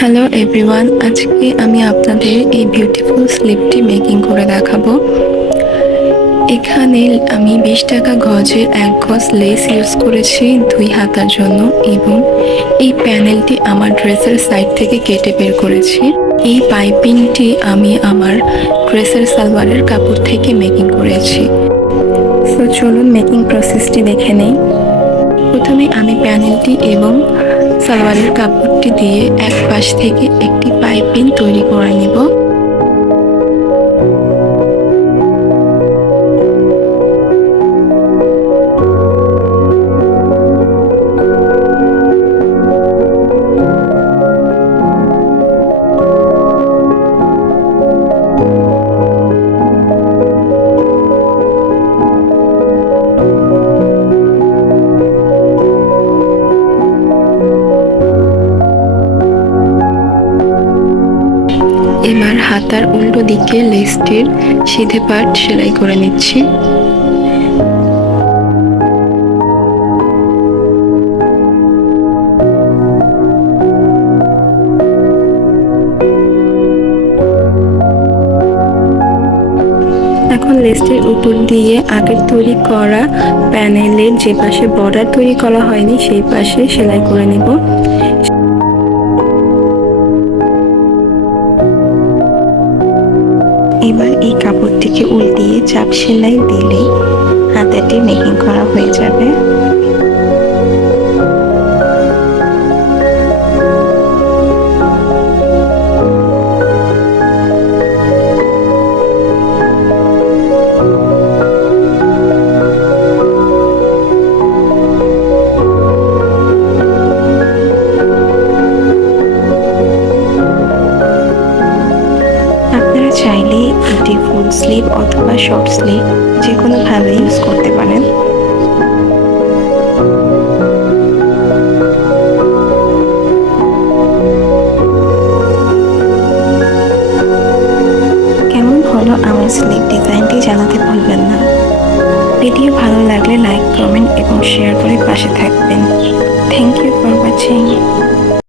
Hello everyone, আজকে আমি আপনাদের এই বিউটিফুল স্লিপটি মেকিং করে দেখাবো। এখানে আমি 20 টাকা গজের এক গজ লেস ইউজ করেছি 2 হাতার জন্য, এবং এই প্যানেলটি আমার ড্রেসের সাইড থেকে কেটে বের করেছি। এই পাইপিংটি আমি আমার ড্রেসের সালোয়ারের কাপড় থেকে মেকিং করেছি। তো চলুন মেকিং প্রসেসটি দেখে নেই। প্রথমে আমি প্যানেলটি এবং সালোয়ারের কাপড়টি দিয়ে এক পাশ থেকে একটি পাইপিং তৈরি করে নিব। এবার হাতার উল্টো দিকে লেসটির সিধে পাট সেলাই করে নিচ্ছি। এখন লেসটির উপর দিয়ে আগের তৈরি করা প্যানেলের যে পাশে বর্ডার তৈরি করা হয়নি সেই পাশে সেলাই করে নেব। এবার এই কাপড়টিকে উল্টিয়ে চাপ সেলাই দিলেই হাতাটি মেকিং করা হয়ে যাবে। চাইলে এটি ফুল স্লিভ অথবা শর্ট স্লিভ যে কোনোভাবে ইউজ করতে পারেন। কেমন হলো আমার স্লিভ ডিজাইনটি জানাতে ভুলবেন না। ভিডিও ভালো লাগলে লাইক, কমেন্ট এবং শেয়ার করে পাশে থাকবেন। Thank you for watching.